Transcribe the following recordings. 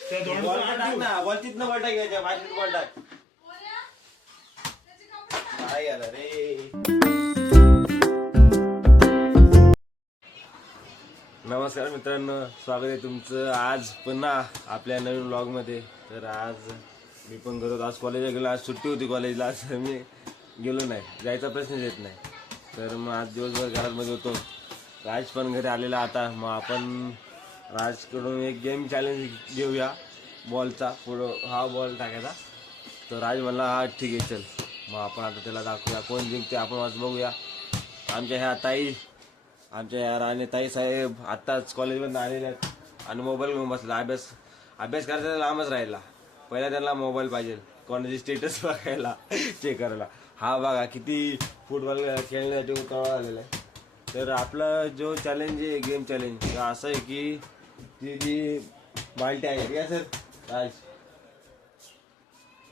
Ball टाक ना, ball तिथनं बॉल टाकायच्या बाजूत बॉल टाक. काय आला रे. नमस्कार मित्रांनो, स्वागत आहे तुमचं आज पुन्हा आपल्या नवीन व्लॉग मध्ये. तर आज मी पण घरात आज कॉलेजला गेलो. आज सुट्टी होती कॉलेजला, आज मी गेलो नाही, जायचा प्रश्नच येत नाही. तर मग आज दिवसभर घरामध्ये होतो. राज पण घरी आलेला. आता मग आपण राजकडून एक गेम चॅलेंज घेऊया बॉलचा. पुढं हा बॉल टाकायचा. तर राज म्हणला हा ठीक आहे चल. मग आपण आता त्याला दाखवूया कोण जिंकते, आपण आज बघूया. आमच्या ह्या ह्या राणे ताई साहेब आत्ताच कॉलेजमधून आलेले आहेत आणि मोबाईल घेऊन बसला. अभ्यास करायचा लांबच राहिला. पहिला त्यांना मोबाईल पाहिजे कोणाची स्टेटस बघायला, चेक करायला. हा बघा किती फुटबॉल खेळण्यासाठी उतावळा आलेला आहे. तर आपला जो चॅलेंज आहे, गेम चॅलेंज असं आहे की ती जी बाल्टी आहे या सर राज,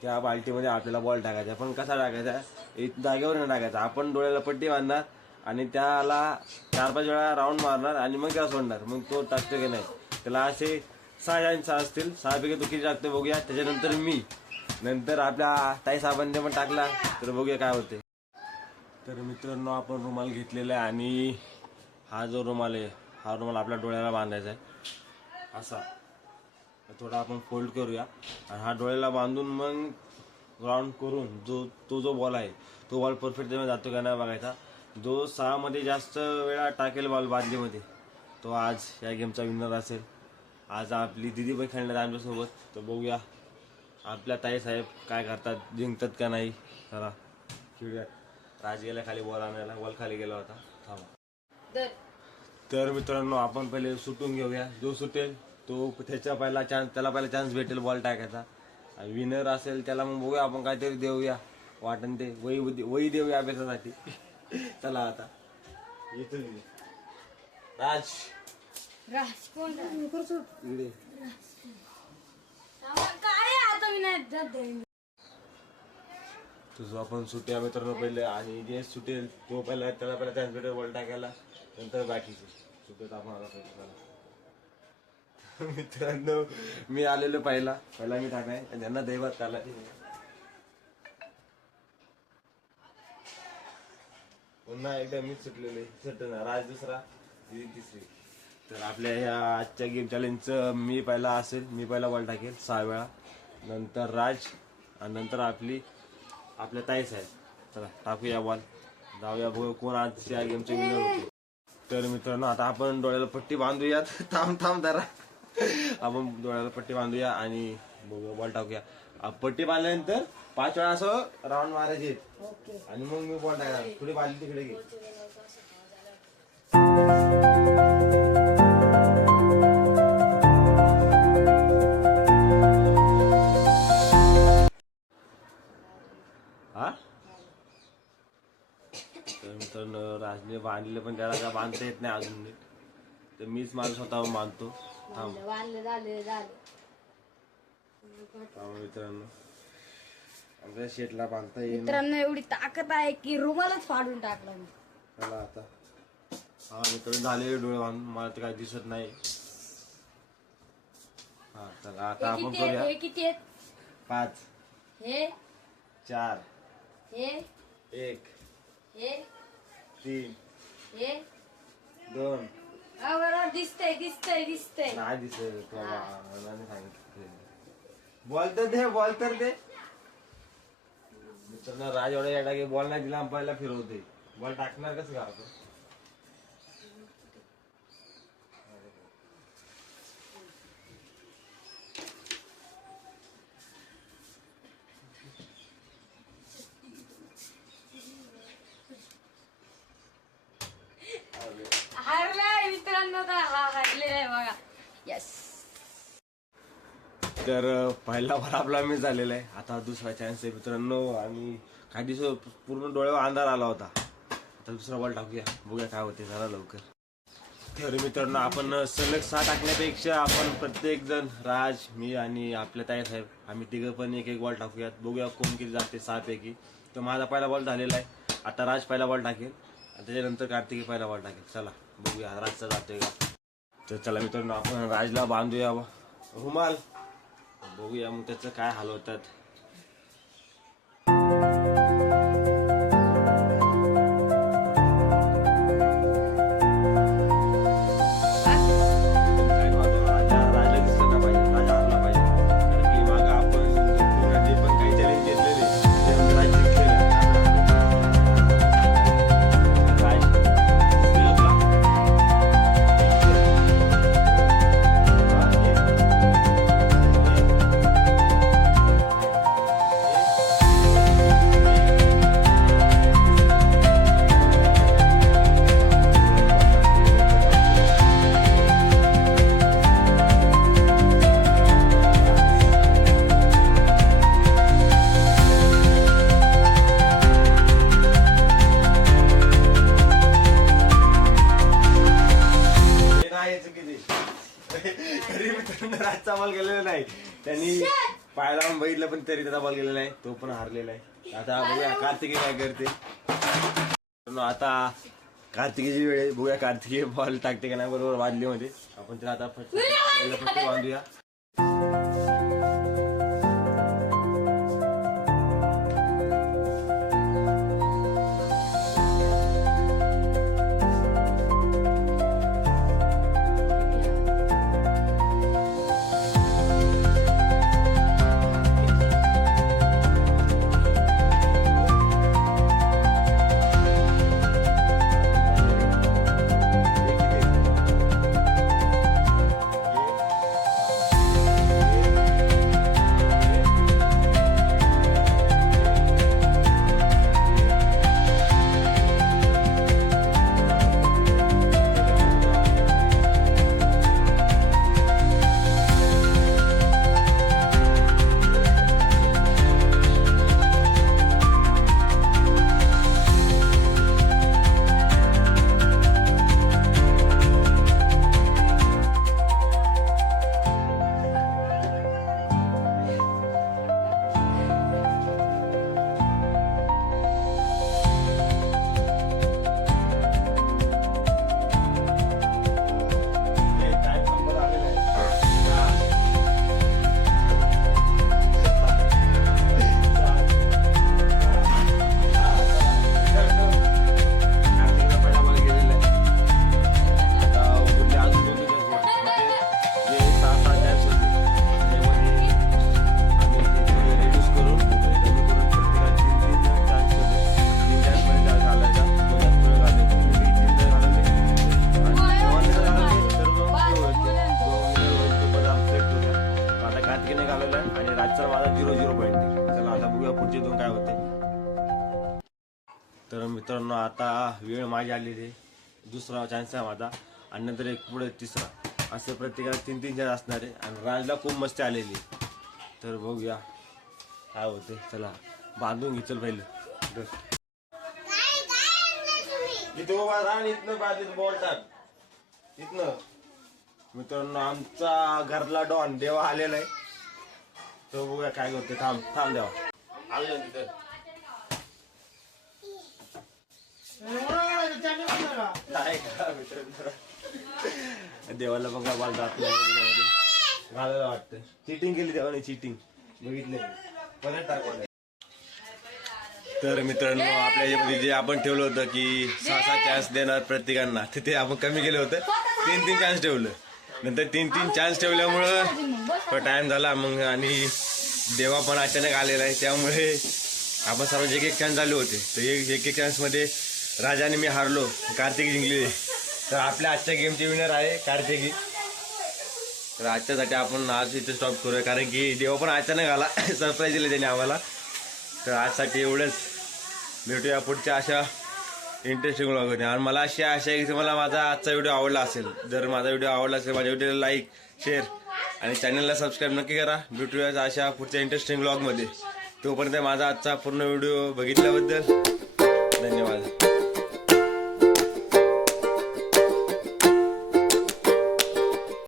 त्या बाल्टीमध्ये आपल्याला बॉल टाकायचा. पण कसा टाकायचा, एक जागेवर न टाकायचा. आपण डोळ्याला पट्टी बांधणार आणि त्याला 4-5 वेळा राऊंड मारणार आणि मग त्याला सोडणार. मग तो टाकतो की नाही. त्याला असे 6 असतील. 6 पैकी तो किती टाकतो बघूया. त्याच्यानंतर मी, नंतर आपल्या ताई साहेबांनी पण टाकला तर बघूया काय होते. तर मित्रांनो, आपण रुमाल घेतलेला आहे आणि हा जो रुमाल आहे, हा रुमाल आपल्या डोळ्याला बांधायचा आहे असा. थोडा आपण फोल्ड करूया आणि हा डोळ्याला बांधून मग राऊंड करून जो बॉल आहे तो बॉल परफेक्ट जातो का नाही बघायचा. जो 6 मध्ये जास्त वेळा टाकेल बॉल बादलीमध्ये तो आज या गेमचा विनर असेल. आज आपली दिदी पण खेळणार आमच्यासोबत. तर बघूया आपल्या ताई साहेब काय करतात, जिंकतात का नाही. चला खेळूया. राज गेला खाली बॉल आणायला, बॉल खाली गेला होता. थांबा. तर मित्रांनो, आपण पहिले सुटून घेऊया. जो सुटेल तो त्याला पहिला चान्स भेटेल बॉल टाकायचा. आणि विनर असेल त्याला मग बघूया आपण काहीतरी देऊया. वाटण ते वही देऊया अभ्यासासाठी. चला आता येतो राज. कोण इकडे तुझं आपण सुट्या मित्रांनो पहिले. आणि जे सुटेल तो त्याला पहिला चान्स भेटेल बॉल टाकायला. नंतर बाकीचे सुटेल आपण आला पाहिजे. मित्रांनो, मी आलेलो पहिला मी टाकाय आणि त्यांना दैवात काला. पुन्हा एकदा मीच सुटलेले सुटणार. राज दुसरा, तिसरी. तर आपल्या ह्या आजच्या गेम चॅलेंजचं मी पहिला बॉल टाकेल 6 वेळा. नंतर राज आणि नंतर आपल्या ताई साहेब. चला टाकूया बॉल, जाऊया बघू कोण आज या गेमचे विनर होते. तर मित्रांनो, आता आपण डोळ्याला पट्टी बांधूयात. थांब जरा. आपण डोळ्याला पट्टी बांधूया आणि बघूया बॉल टाकूया. पट्टी बांधल्यानंतर 5 वेळा असं राऊंड मारायचे आणि मग मी बॉल टाकणार. थोडी बाजली तिकडे घे. हा तर मित्रांनो, राजने बांधले पण त्याला काय बांधता येत नाही अजून नीट. तर मीच माझं स्वतःहून बांधतो. थांब मित्रांनो, आमच्या शेटला बांधता येईल. मित्रांनो, एवढी ताकद आहे की रुमालच फाडून टाकला मी. चला आता. हा मित्रांनो, झाले डोळे बांधून. मला ते काही दिसत नाही. हा चला आता आपण करूया. हे किती आहेत? 5, हे 4, हे 1, हे 3, हे 2. बरोबर दिसतंय. नाही दिसत. सांगितलं बॉल तर दे. मित्रांनो, राज एवढा येडा की बॉल नाही दिला पहिला फिरवते. बॉल टाकणार कसं का आपण. हारलाय मित्रांनो, हारलेला आहे बघा. यस. तर पहिला बॉल आपला मिस झालेला आहे. आता दुसरा चान्स आहे मित्रांनो. आणि काही दिवस पूर्ण डोळ्यावर अंधार आला होता. आता दुसरा बॉल टाकूया, बघूया काय होते जरा लवकर. तर मित्रांनो, आपण सलग 6 टाकण्यापेक्षा आपण प्रत्येक जण, राज, मी आणि आपल्या ताई साहेब, आम्ही तिघं पण एक बॉल टाकूयात. बघूया कोण किती जाते 6 पैकी. तर माझा पहिला बॉल झालेला आहे. आता राज पहिला बॉल टाकेल आणि त्याच्यानंतर कार्तिकी पहिला बॉल टाकेल. चला बघूया राजचा जातोय का. तर चला मित्रांनो, आपण राजला बांधूया रुमाल. बघूया मग त्याचं काय हाल होतात. राजा दिसलं ना पाहिजे, राजा हारला पाहिजे. कारण की मागं आपण जे पण काही चॅलेंज घेतलेले ते राज जिंकलेलं आहे. राज दिसलेलं का? राजचा बॉल गेलेला नाही, त्यांनी पाय लावून बघितलं पण तरी त्याचा बॉल गेलेला नाही, तो पण हारलेला आहे. आता बघूया कार्तिकी काय करते. आता कार्तिकीची वेळ आहे, बघूया कार्तिकी बॉल टाकते का नाही. बरोबर वाजली मध्ये आपण त्याला आता फटके बांधूया. आणि राजचा माझा 0-0 पॉईंट. चला आता बघूया पुढचे दोन काय होते. तर मित्रांनो आता वेळ माझी आलेली आहे, दुसरा चान्स आहे माझा आणि नंतर एक पुढे तिसरा, असं प्रत्येकाला 3-3 चान्स असणार आहे. आणि राजला खूप मस्ती आलेली, तर बघूया काय होते. चला बांधून घे चल पहिलं. इथं रान इथनं बाजूला बॉल टाक इथनं. मित्रांनो आमचा घरला डॉन देवा आलेला आहे, तो बघूया काय करते. थांब थांब देवा आले तिथं. देवाला बघा बॉल जात नाही घालायला वाटतं. चिटिंग केली देवाने, चिटिंग बघितले परत टाकवलं. तर मित्रांनो आपल्या याच्यामध्ये जे आपण ठेवलं होतं की 6-6 चान्स देणार प्रत्येकांना, तिथे आपण कमी केलं होतं, 3-3 चान्स ठेवलं. नंतर 3-3 चान्स ठेवल्यामुळं टाइम झाला मग, आणि देवा पण अचानक आलेला आहे, त्यामुळे आपण सर्व एक चान्स झाले होते. तर एक चान्स मध्ये राजा आणि मी हारलो, कार्तिकी जिंकले. तर आपल्या आजच्या गेमचे विनर आहे कार्तिकी. तर आजच्यासाठी आपण आज इथे स्टॉप करूया, कारण की देवा पण अचानक आला, सरप्राईज दिले त्याने आम्हाला. तर आजसाठी एवढंच, भेटूया पुढच्या अशा इंटरेस्टिंग व्लॉग होते. आणि मला अशी आशा आहे की तुम्हाला माझा आजचा व्हिडिओ आवडला असेल. जर माझा व्हिडिओ आवडला असेल, माझ्या व्हिडिओला लाईक, शेअर आणि चॅनलला सबस्क्राईब नक्की करा. भेटूया अशा पुढच्या इंटरेस्टिंग व्लॉगमध्ये. तोपर्यंत माझा आजचा पूर्ण व्हिडिओ बघितल्याबद्दल धन्यवाद.